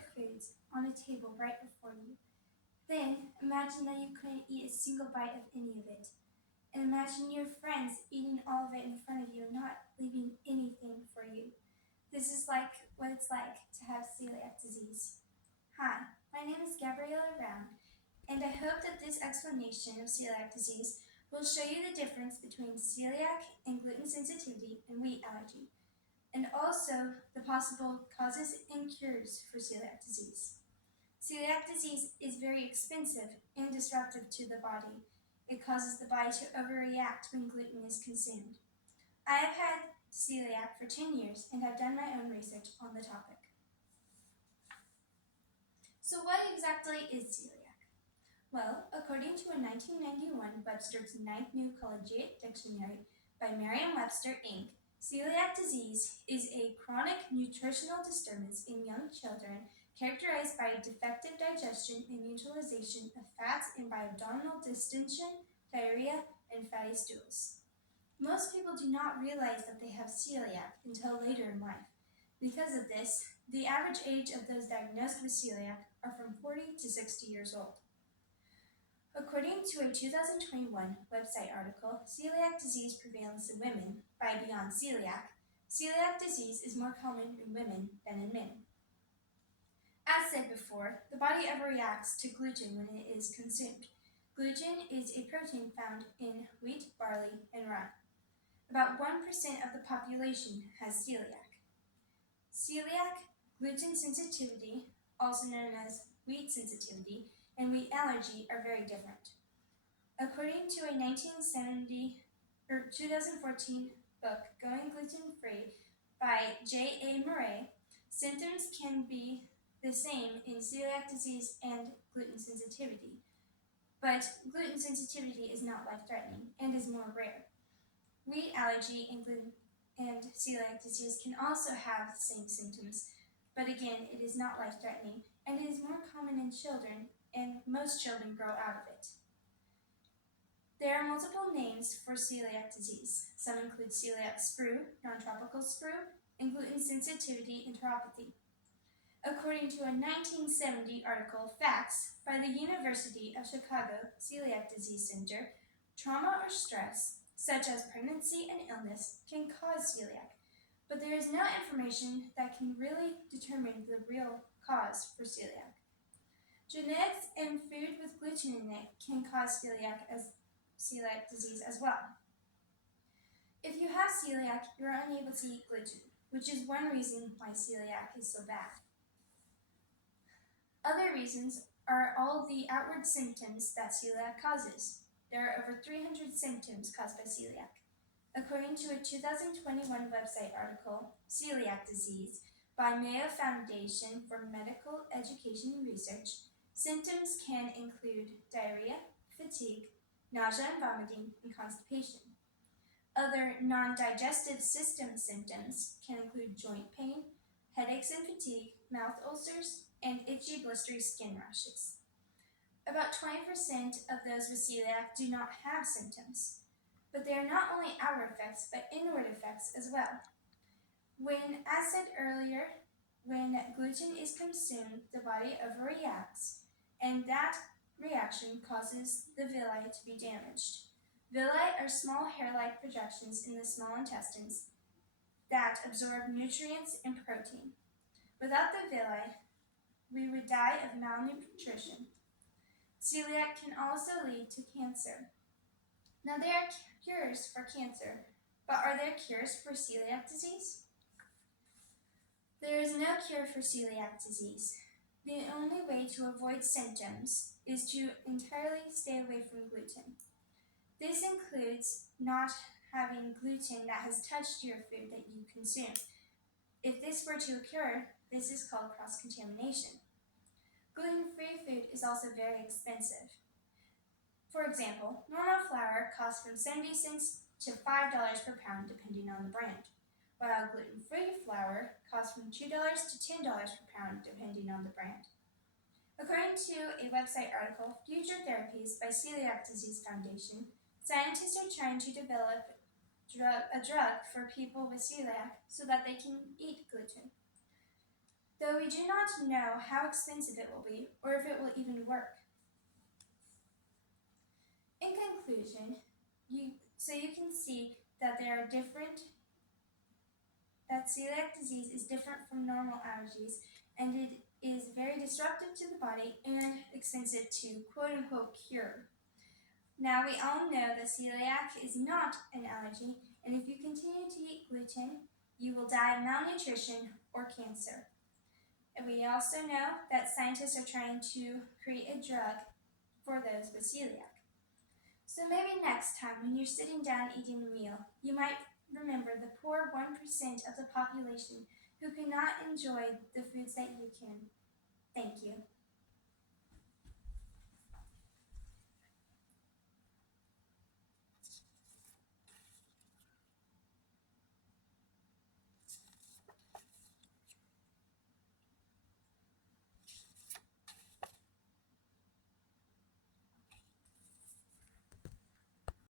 perfect foods on a table right before you. Then imagine that you couldn't eat a single bite of any of it. And imagine your friends eating all of it in front of you, not leaving anything for you. This is like what it's like to have celiac disease. Hi, my name is Gabriella Rowen, and I hope that this explanation of celiac disease will show you the difference between celiac and gluten sensitivity and wheat allergy, and also the possible causes and cures for celiac disease. Celiac disease is very expensive and disruptive to the body. It causes the body to overreact when gluten is consumed. I have had celiac for 10 years and have done my own research on the topic. So what exactly is celiac? Well, according to a 1991 Webster's Ninth New Collegiate Dictionary by Merriam-Webster, Inc., celiac disease is a chronic nutritional disturbance in young children characterized by defective digestion and utilization of fats and by abdominal distension, diarrhea, and fatty stools. Most people do not realize that they have celiac until later in life. Because of this, the average age of those diagnosed with celiac are from 40 to 60 years old. According to a 2021 website article, Celiac Disease Prevalence in Women by Beyond Celiac, celiac disease is more common in women than in men. As said before, the body overreacts to gluten when it is consumed. Gluten is a protein found in wheat, barley, and rye. About 1% of the population has celiac. Celiac, gluten sensitivity, also known as wheat sensitivity, and wheat allergy are very different. According to a 2014 book, Going Gluten Free by J.A. Murray, symptoms can be the same in celiac disease and gluten sensitivity, but gluten sensitivity is not life-threatening and is more rare. Wheat allergy and gluten and celiac disease can also have the same symptoms, but again, it is not life-threatening and it is more common in children, and most children grow out of it. There are multiple names for celiac disease. Some include celiac sprue, non-tropical sprue, and gluten sensitivity enteropathy. According to a 1970 article, Facts, by the University of Chicago Celiac Disease Center, trauma or stress, such as pregnancy and illness, can cause celiac, but there is no information that can really determine the real cause for celiac. Genetics and food with gluten in it can cause celiac disease as well. If you have celiac, you are unable to eat gluten, which is one reason why celiac is so bad. Other reasons are all the outward symptoms that celiac causes. There are over 300 symptoms caused by celiac. According to a 2021 website article, Celiac Disease, by Mayo Foundation for Medical Education and Research, symptoms can include diarrhea, fatigue, nausea and vomiting, and constipation. Other non-digestive system symptoms can include joint pain, headaches and fatigue, mouth ulcers, and itchy, blistery skin rashes. About 20% of those with celiac do not have symptoms, but they are not only outward effects, but inward effects as well. As said earlier, when gluten is consumed, the body overreacts, and that reaction causes the villi to be damaged. Villi are small hair-like projections in the small intestines that absorb nutrients and protein. Without the villi, we would die of malnutrition. Celiac can also lead to cancer. Now, there are cures for cancer, but are there cures for celiac disease? There is no cure for celiac disease. The only way to avoid symptoms is to entirely stay away from gluten. This includes not having gluten that has touched your food that you consume. If this were to occur, this is called cross-contamination. Gluten-free food is also very expensive. For example, normal flour costs from 70 cents to $5 per pound depending on the brand, while gluten-free flour costs from $2 to $10 per pound depending on the brand. According to a website article, Future Therapies by Celiac Disease Foundation, scientists are trying to develop a drug for people with celiac so that they can eat gluten. Though although we do not know how expensive it will be or if it will even work. In conclusion, you can see that that celiac disease is different from normal allergies, and it is very disruptive to the body and expensive to quote-unquote cure. Now we all know that celiac is not an allergy, and if you continue to eat gluten, you will die of malnutrition or cancer. And we also know that scientists are trying to create a drug for those with celiac. So maybe next time when you're sitting down eating a meal, you might remember the poor 1% of the population who cannot enjoy the foods that you can. Thank you.